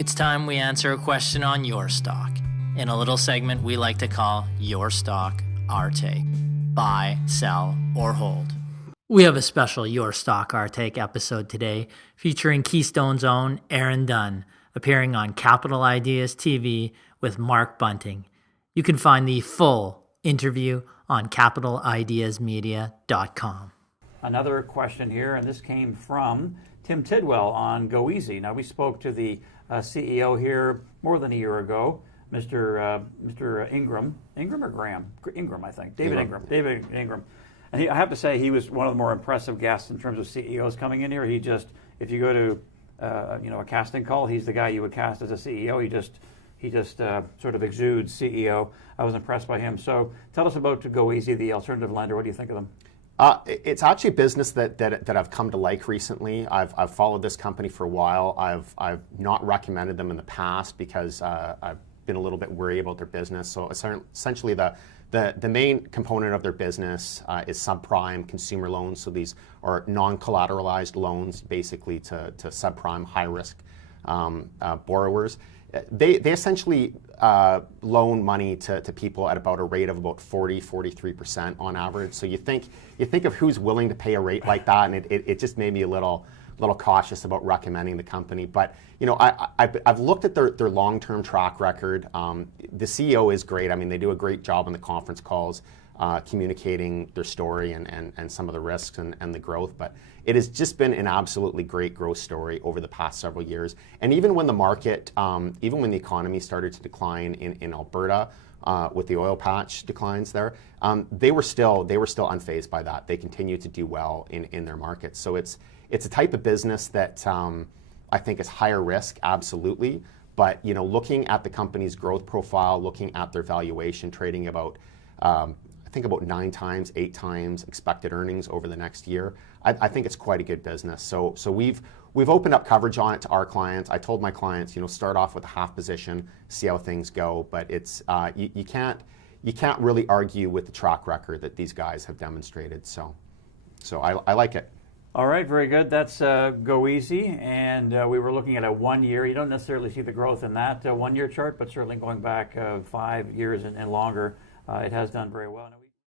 It's time we answer a question on your stock in a little segment we like to call Your Stock, Our Take. Buy, sell, or hold. We have a special Your Stock, Our Take episode today featuring KeyStone's own Aaron Dunn, appearing on Capital Ideas TV with Mark Bunting. You can find the full interview on capitalideasmedia.com. Another question here, and this came from Tim Tidwell on goeasy. Now, we spoke to the CEO here more than a year ago, Mr. Ingram. Ingram or Graham? Ingram, I think. David Ingram. And I have to say, he was one of the more impressive guests in terms of CEOs coming in here. He just, if you go to a casting call, he's the guy you would cast as a CEO. He just sort of exudes CEO. I was impressed by him. So tell us about goeasy, the alternative lender. What do you think of them? It's actually a business that I've come to like recently. I've followed this company for a while. I've not recommended them in the past because I've been a little bit worried about their business. So essentially the main component of their business is subprime consumer loans. So these are non-collateralized loans basically to subprime high-risk borrowers. They essentially loan money to people at about a rate of about 43% on average. So you think of who's willing to pay a rate like that, and it just made me a little cautious about recommending the company. But I've looked at their long-term track record. The CEO is great. I mean, they do a great job on the conference calls, communicating their story and some of the risks and the growth. But it has just been an absolutely great growth story over the past several years. And even when the market, even when the economy started to decline in Alberta, with the oil patch declines there, they were still unfazed by that. They continue to do well in their markets. So it's a type of business that I think is higher risk, absolutely. But looking at the company's growth profile, looking at their valuation, trading about I think about 9 times, 8 times expected earnings over the next year. I think it's quite a good business. So we've opened up coverage on it to our clients. I told my clients, start off with a half position, see how things go. But it's you can't really argue with the track record that these guys have demonstrated. So I like it. All right, very good. That's goeasy, and we were looking at a 1 year. You don't necessarily see the growth in that 1 year chart, but certainly going back 5 years and longer, it has done very well.